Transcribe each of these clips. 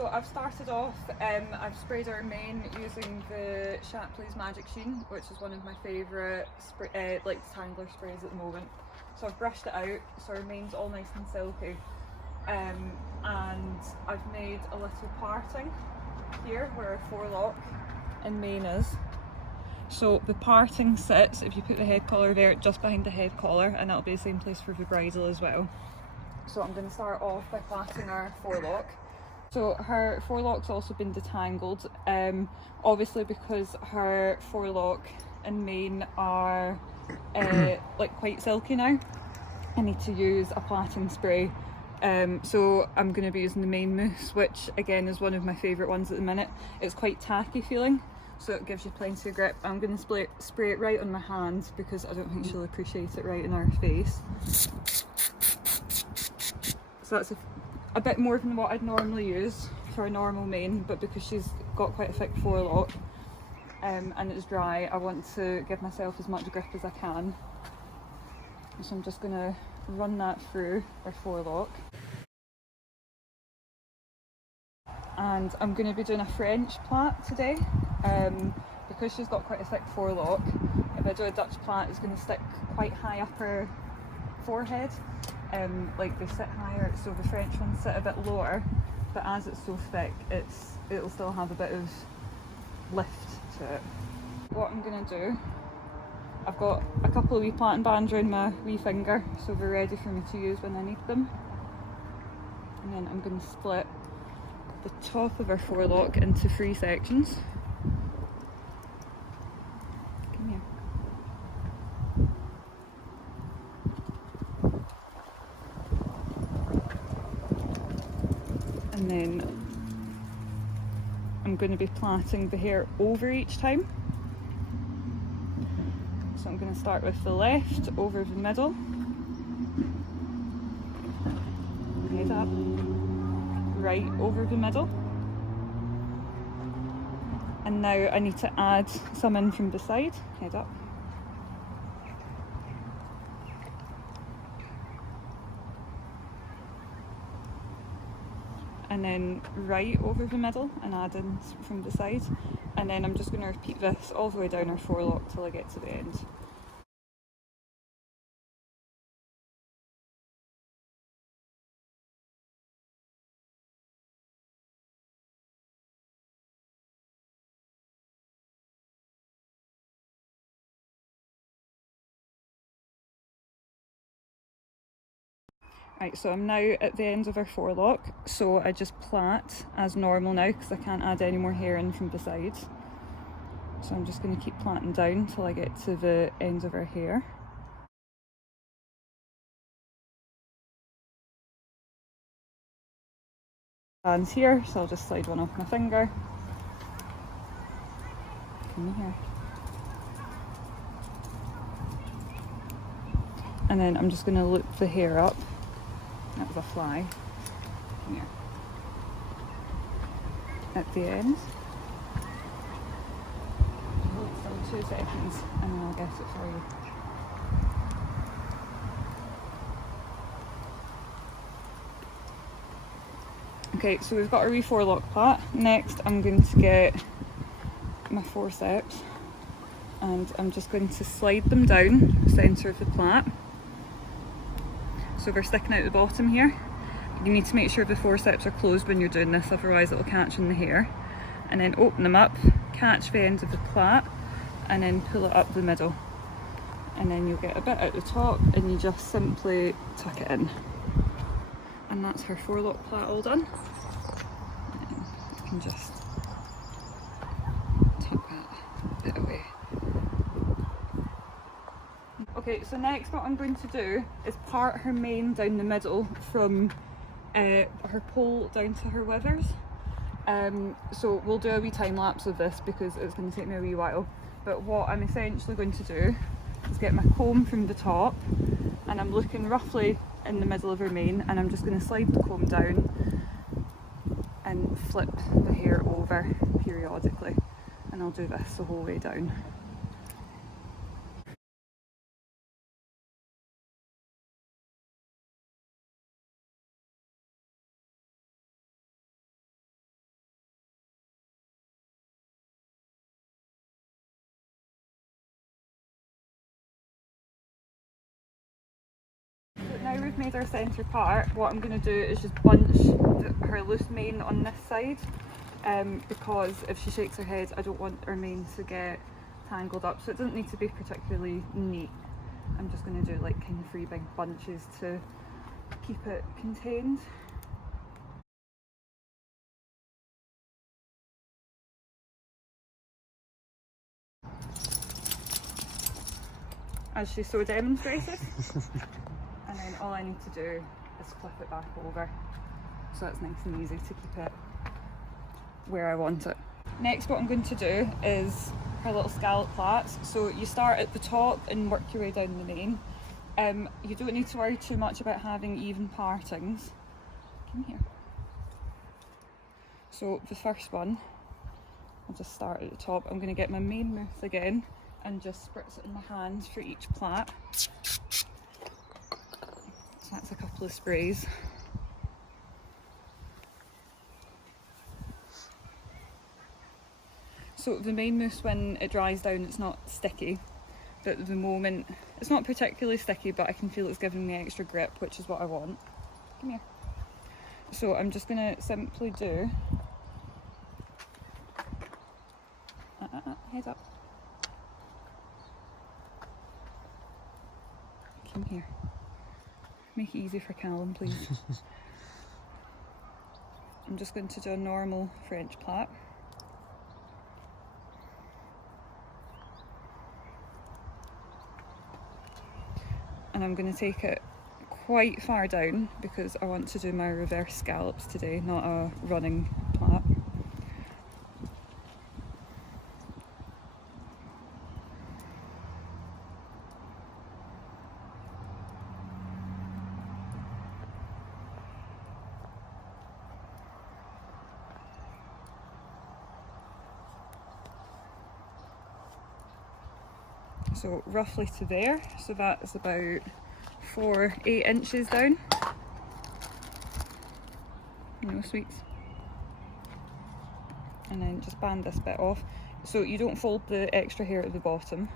So I've started off, I've sprayed our mane using the Shapley's Magic Sheen, which is one of my favourite like detangler sprays at the moment. So I've brushed it out, so our mane's all nice and silky. And I've made a little parting here where our forelock and mane is. So the parting sits, if you put the head collar there, just behind the head collar, and that'll be the same place for the bridle as well. So I'm going to start off by plaiting our forelock. So her forelock's also been detangled, obviously because her forelock and mane are like quite silky now. I need to use a plaiting spray. So I'm going to be using the main Mousse, which again is one of my favourite ones at the minute. It's quite tacky feeling, so it gives you plenty of grip. I'm going to spray it right on my hand because I don't think she'll appreciate it right in her face. So that's a bit more than what I'd normally use for a normal mane, but because she's got quite a thick forelock and it's dry, I want to give myself as much grip as I can. So I'm just going to run that through her forelock. And I'm going to be doing a French plait today, because she's got quite a thick forelock. If I do a Dutch plait, it's going to stick quite high up her forehead, like they sit higher, so the French ones sit a bit lower, but as it's so thick, it'll still have a bit of lift to it. What I'm going to do, I've got a couple of wee plaiting bands around my wee finger, so they're ready for me to use when I need them. And then I'm going to split the top of her forelock into 3 sections. Come here. And then I'm going to be plaiting the hair over each time. So I'm going to start with the left over the middle, head up, right over the middle, and now I need to add some in from the side, head up, and then right over the middle and add in from the side, and then I'm just going to repeat this all the way down her forelock till I get to the end. Right, so I'm now at the end of her forelock, so I just plait as normal now because I can't add any more hair in from the sides. So I'm just going to keep plaiting down till I get to the ends of her hair. Hands here, so I'll just slide one off my finger. Come here. And then I'm just going to loop the hair up. That was a fly. Come here. At the end. Hold for 2 seconds and then I'll get it for you. Okay, so we've got our wee forelock plait. Next I'm going to get my forceps and I'm just going to slide them down the centre of the plait. So they're sticking out the bottom here. You need to make sure the forceps are closed when you're doing this, otherwise it'll catch in the hair. And then open them up, catch the end of the plait, and then pull it up the middle. And then you'll get a bit at the top and you just simply tuck it in. And that's her forelock plait all done. And you can just tuck that bit away. Okay, so next what I'm going to do is part her mane down the middle from her pole down to her withers. So we'll do a wee time lapse of this because it's going to take me a wee while. But what I'm essentially going to do is get my comb from the top and I'm looking roughly in the middle of her mane and I'm just going to slide the comb down and flip the hair over periodically, and I'll do this the whole way down. we've made our centre part, what I'm going to do is just bunch her loose mane on this side, because if she shakes her head I don't want her mane to get tangled up, so it doesn't need to be particularly neat. I'm just going to do like kind of 3 big bunches to keep it contained. As she so demonstrated. And then all I need to do is flip it back over, so it's nice and easy to keep it where I want it. Next, what I'm going to do is her little scallop plaits. So you start at the top and work your way down the mane. You don't need to worry too much about having even partings. Come here. So the first one, I'll just start at the top. I'm going to get my main mousse again and just spritz it in my hands for each plait. So that's a couple of sprays. So the main mousse, when it dries down, it's not sticky, but at the moment it's not particularly sticky, but I can feel it's giving me extra grip, which is what I want. Come here. So I'm just going to simply do head up. Come here. Make it easy for Callum, please. I'm just going to do a normal French plait. And I'm going to take it quite far down because I want to do my reverse scallops today, not a running plait. So roughly to there, so that's about 8 inches down. No sweets. And then just band this bit off. So you don't fold the extra hair at the bottom.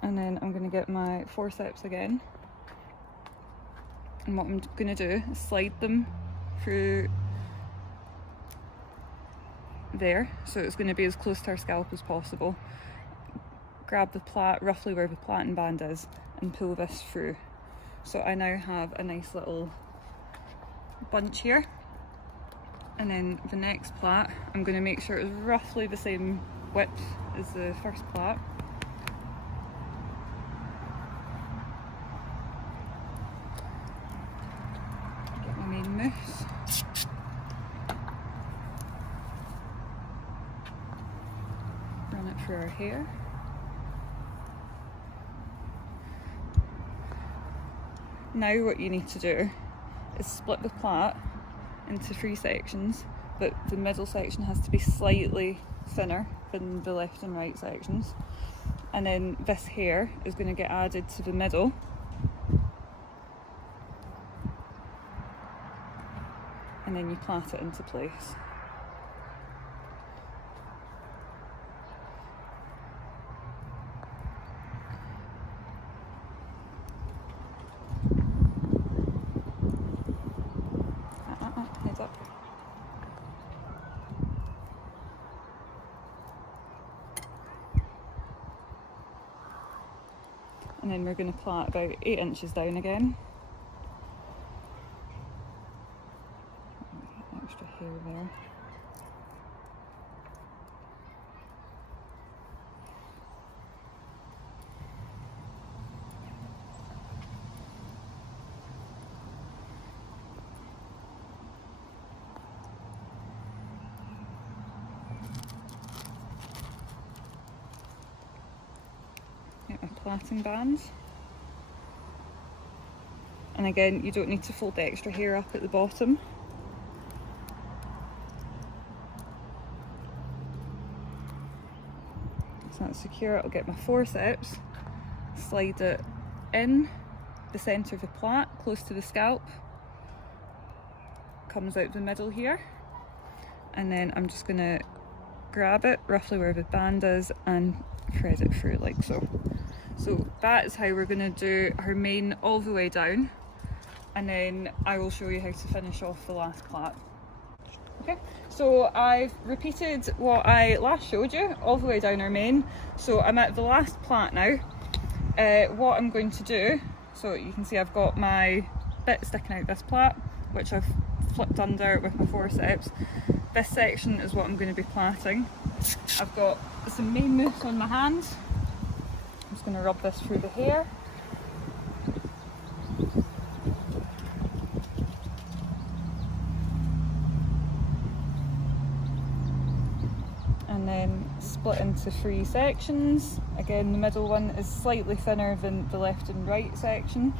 And then I'm going to get my forceps again. And what I'm going to do is slide them through there, so it's going to be as close to our scalp as possible. Grab the plait roughly where the plaiting band is and pull this through. So I now have a nice little bunch here, and then the next plait I'm going to make sure it's roughly the same width as the first plait. Get my main mousse. Run it through our hair. Now what you need to do is split the plait into 3 sections, but the middle section has to be slightly thinner than the left and right sections. And then this hair is going to get added to the middle. And then you plait it into place. Head up. And then we're going to plait about 8 inches down again. Extra hair there. Get my plaiting bands. And again, you don't need to fold the extra hair up at the bottom. So that's secure. I'll get my forceps, slide it in the centre of the plait, close to the scalp, comes out the middle here, and then I'm just going to grab it roughly where the band is and thread it through like so. So that is how we're going to do her mane all the way down, and then I will show you how to finish off the last plait. Okay, so I've repeated what I last showed you all the way down our mane. So I'm at the last plait now. What I'm going to do, so you can see I've got my bit sticking out this plait, which I've flipped under with my forceps. This section is what I'm going to be plaiting. I've got some main mousse on my hand. I'm just going to rub this through the hair. And then split into 3 sections. Again, the middle one is slightly thinner than the left and right section,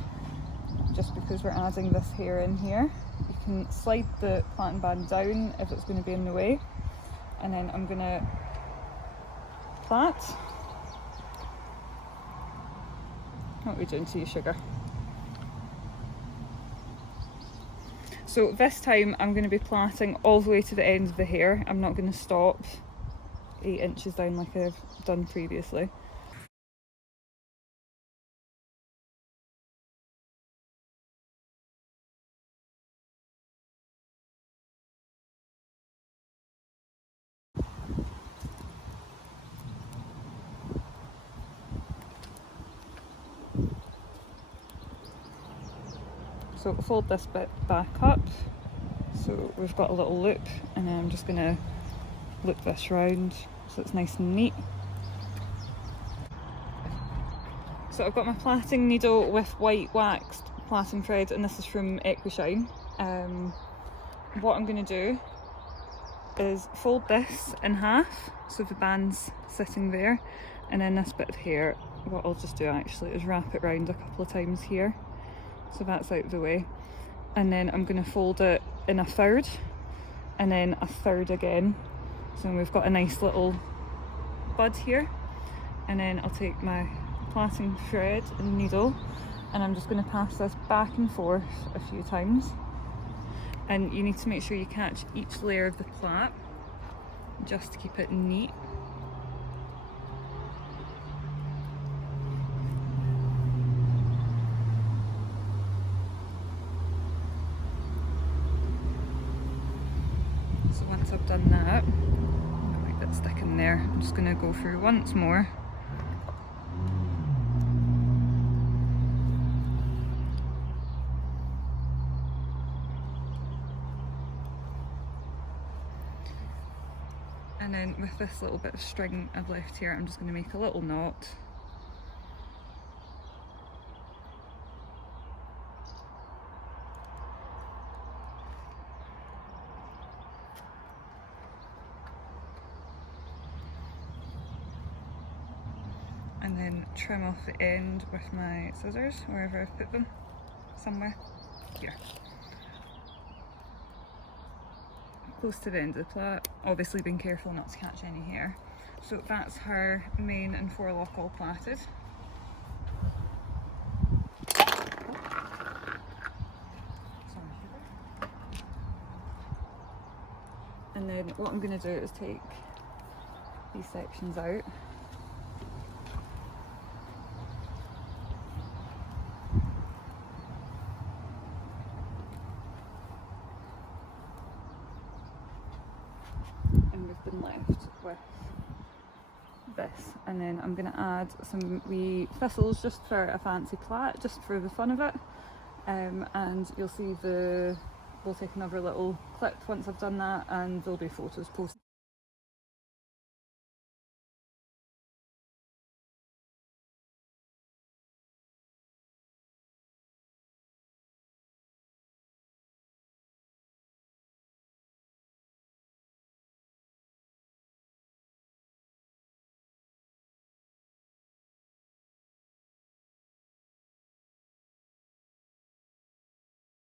just because we're adding this hair in here. You can slide the plaiting band down if it's going to be in the way. And then I'm going to plait. What are we doing to you, sugar? So this time I'm going to be plaiting all the way to the end of the hair. I'm not going to stop 8 inches down like I've done previously. So fold this bit back up, so we've got a little loop, and then I'm just going to loop this round so it's nice and neat. So I've got my plaiting needle with white waxed plaiting thread, and this is from Sheen. What I'm going to do is fold this in half so the band's sitting there, and then this bit of hair, what I'll just do actually is wrap it round a couple of times here. So that's out of the way, and then I'm going to fold it in a third and then a third again, so we've got a nice little bud here. And then I'll take my plaiting thread and needle, and I'm just going to pass this back and forth a few times, and you need to make sure you catch each layer of the plait just to keep it neat. Once I've done that, make that stick in there, I'm just going to go through once more. And then with this little bit of string I've left here, I'm just going to make a little knot. And then trim off the end with my scissors, wherever I've put them, somewhere here. Close to the end of the plait, obviously being careful not to catch any hair. So that's her mane and forelock all plaited. And then what I'm going to do is take these sections out. Left with this, and then I'm going to add some wee thistles just for a fancy plait, just for the fun of it, and you'll see we'll take another little clip once I've done that, and there'll be photos posted.